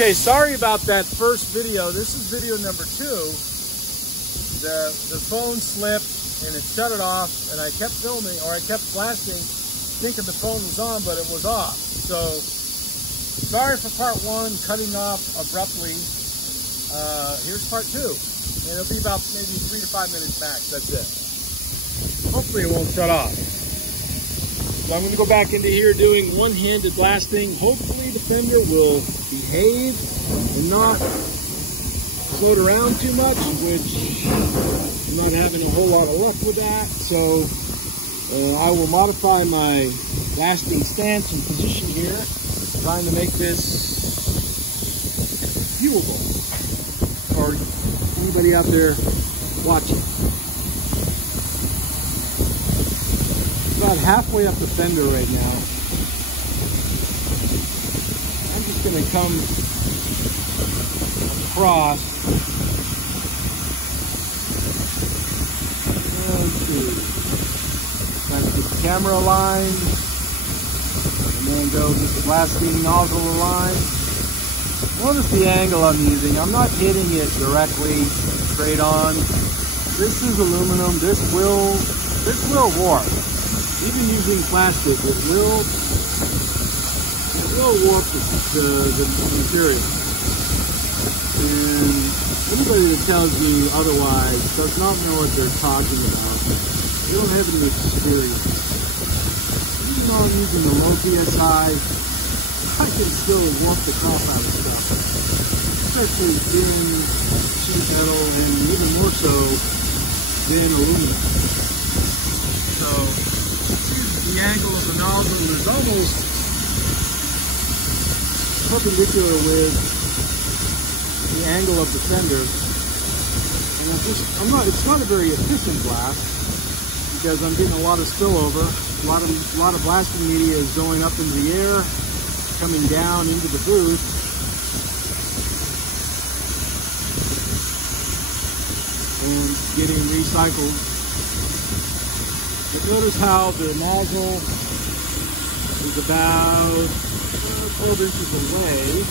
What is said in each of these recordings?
Okay, sorry about that first video. This is video number 2. The phone slipped and it shut it off, and I kept filming, or I kept blasting, thinking the phone was on, but it was off. So sorry for part 1 cutting off abruptly. Here's part 2, and it'll be about maybe 3 to 5 minutes max. That's it. Hopefully it won't shut off. So I'm going to go back into here doing one-handed blasting. Hopefully the Fender will behave and not float around too much, which I'm not having a whole lot of luck with that. So I will modify my blasting stance and position here, trying to make this viewable for anybody out there watching. About halfway up the Fender right now. I'm just going to come across. Let's see. Trying to get the camera aligned, and then go get the blasting nozzle aligned. Notice the angle I'm using. I'm not hitting it directly straight on. This is aluminum. This will warp. Even using plastic, it will warp the material. And anybody that tells you otherwise does not know what they're talking about. They don't have any experience. Even though I'm using the low PSI, I can still warp the crap out of stuff. Especially thin sheet metal, and even more so than aluminum. So the angle of the nozzle is almost perpendicular with the angle of the Fender, and it's not a very efficient blast because I'm getting a lot of spillover. A lot of blasting media is going up into the air, coming down into the booth, and getting recycled. But notice how the nozzle is about 12 inches away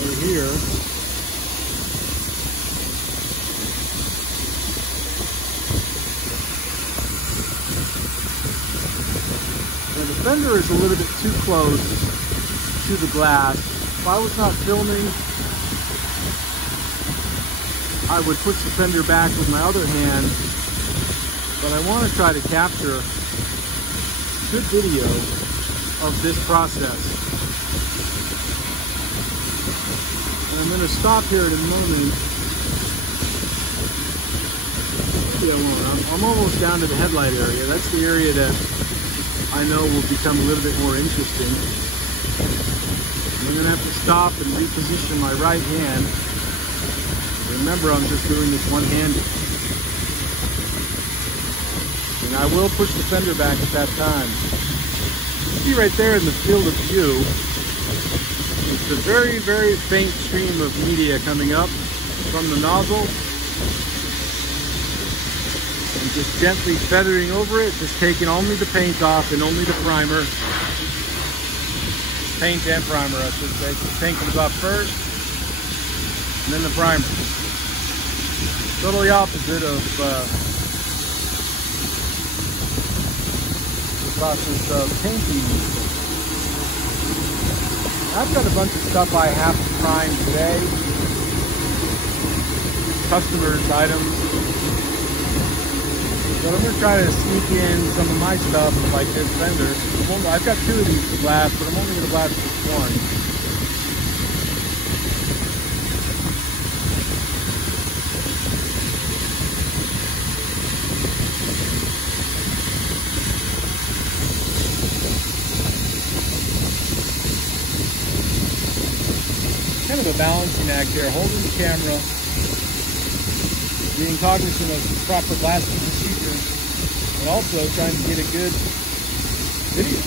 over here. And the Fender is a little bit too close to the glass. If I was not filming, I would push the Fender back with my other hand, but I want to try to capture good video of this process. And I'm going to stop here in a moment. Maybe I won't. I'm almost down to the headlight area. That's the area that I know will become a little bit more interesting. I'm going to have to stop and reposition my right hand. Remember, I'm just doing this one-handed. And I will push the Fender back at that time. You see right there in the field of view, it's a very, very faint stream of media coming up from the nozzle. And just gently feathering over it, just taking only the paint off and only the primer. Paint and primer, I should say. The paint comes off first, and then the primer. Totally opposite of the process of painting. I've got a bunch of stuff I have to prime today. Customers' items. But I'm going to try to sneak in some of my stuff like this Fender. I've got 2 of these to blast, but I'm only going to blast just 1. Kind of a balancing act here, holding the camera, being cognizant of the proper blasting procedure, and also trying to get a good video.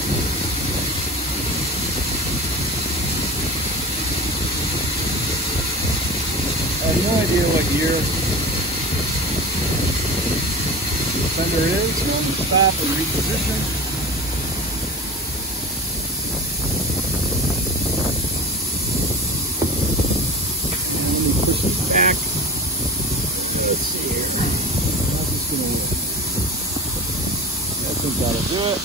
I have no idea what year the Fender is, so I'm going to stop and reposition. think that'll do it.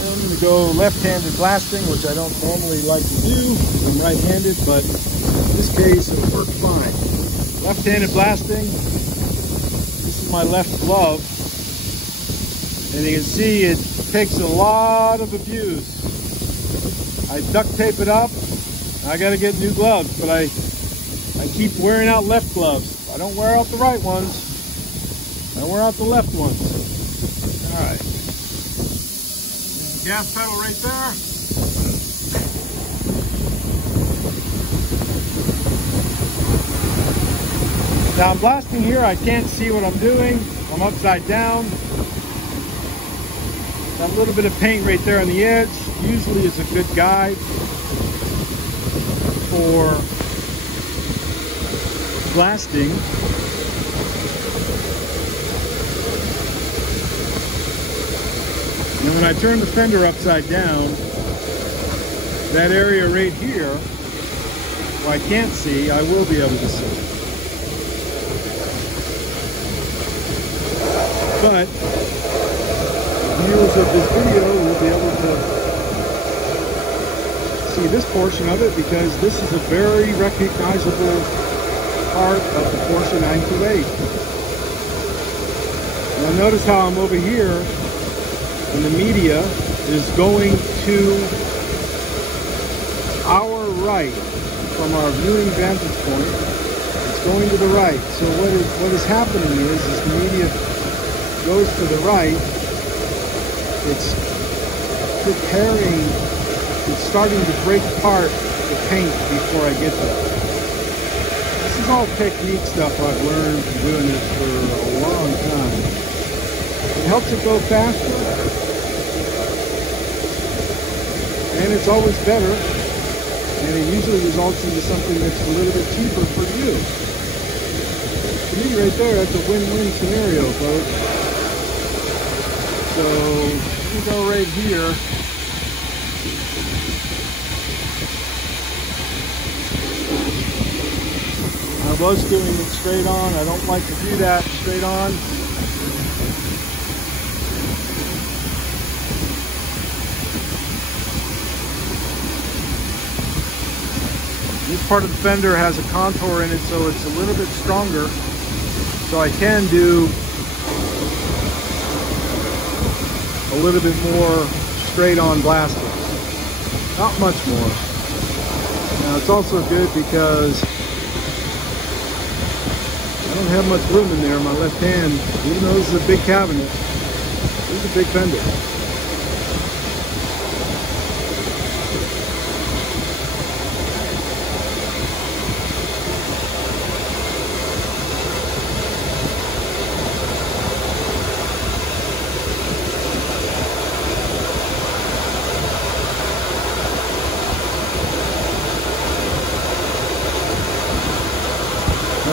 And I'm going to go left-handed blasting, which I don't normally like to do. I'm right-handed, but in this case it'll work fine. Left-handed blasting. This is my left glove. And you can see it takes a lot of abuse. I duct tape it up. I got to get new gloves, but I keep wearing out left gloves. I don't wear out the right ones. I wear out the left ones. All right. Gas pedal right there. Now I'm blasting here. I can't see what I'm doing. I'm upside down. That little bit of paint right there on the edge usually is a good guide for blasting. And when I turn the fender upside down, that area right here, where I can't see, I will be able to see. But viewers of this video will be able to see this portion of it, because this is a very recognizable part of the Porsche 928. Now notice how I'm over here and the media is going to our right from our viewing vantage point. It's going to the right. So what is happening is the media goes to the right. It's preparing, it's starting to break apart the paint before I get there. This is all technique stuff I've learned from doing this for a long time. It helps it go faster, and it's always better, and it usually results into something that's a little bit cheaper for you. To me right there, that's a win-win scenario, folks. So we go right here. I was doing it straight on. I don't like to do that straight on. This part of the fender has a contour in it, so it's a little bit stronger. So I can do a little bit more straight on blasting. Not much more. Now it's also good because I don't have much room in there in my left hand. Even though this is a big cabinet, this is a big fender.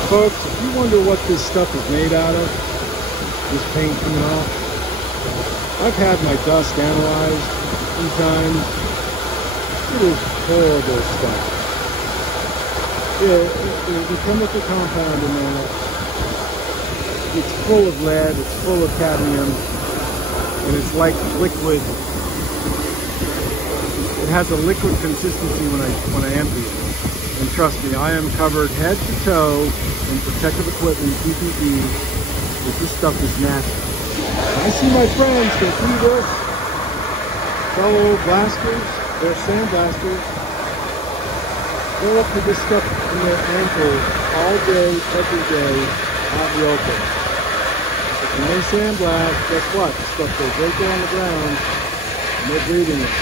Folks, if you wonder what this stuff is made out of, this paint coming off, I've had my dust analyzed a few times. It is horrible stuff. The chemical compound in that, it's full of lead, it's full of cadmium, and it's like liquid. It has a liquid consistency when I empty it. And trust me, I am covered head to toe in protective equipment, PPE, because this stuff is nasty. I see my friends that do this, fellow blasters, they're sandblasters, they're up to this stuff in their ankles all day, every day, out in the open. But when they sandblast, guess what? The stuff goes right there on the ground, and they're breathing it.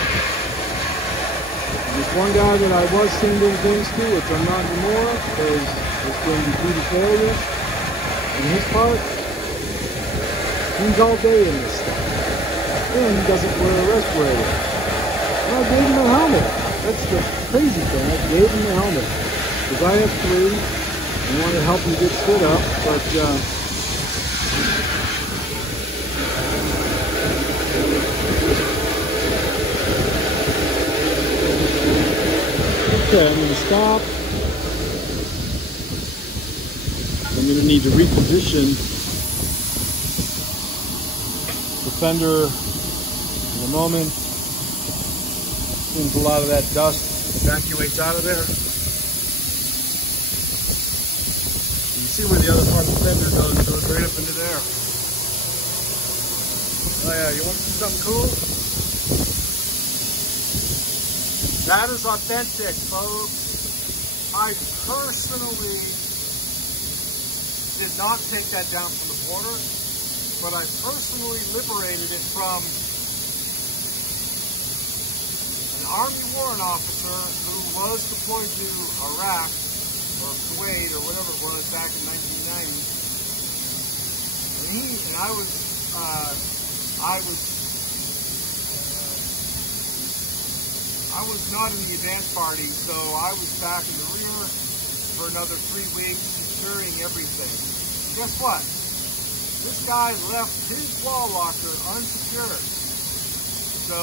This one guy that I was sending things to, which I'm not anymore, because it's going to be due to failures in his part, he's all day in this stuff. And he doesn't wear a respirator. And I gave him a helmet. That's the crazy thing. I gave him the helmet. Because I have 3. I want to help him get stood up, but okay, I'm going to stop. I'm going to need to reposition the fender in a moment. Seems a lot of that dust evacuates out of there. You can see where the other part of the fender goes right up into there. Oh yeah, you want to see something cool? That is authentic, folks. I personally did not take that down from the border, but I personally liberated it from an Army warrant officer who was deployed to Iraq or Kuwait or whatever it was back in 1990. And I was not in the advance party, so I was back in the rear for another 3 weeks, securing everything. Guess what? This guy left his wall locker unsecured. So,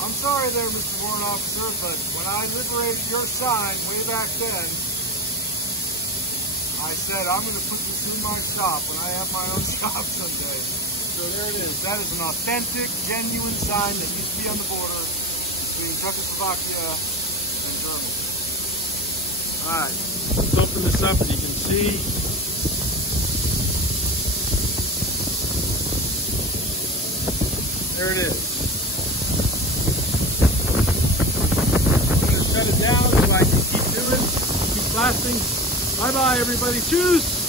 I'm sorry there, Mr. Warrant Officer, but when I liberated your sign way back then, I said, I'm going to put this in my shop when I have my own shop someday. So there it is. That is an authentic, genuine sign that used to be on the border between Czechoslovakia and Germany. Alright, let's open this up and you can see. There it is. I'm going to shut it down so I can keep doing, keep blasting. Bye-bye, everybody. Tschüss!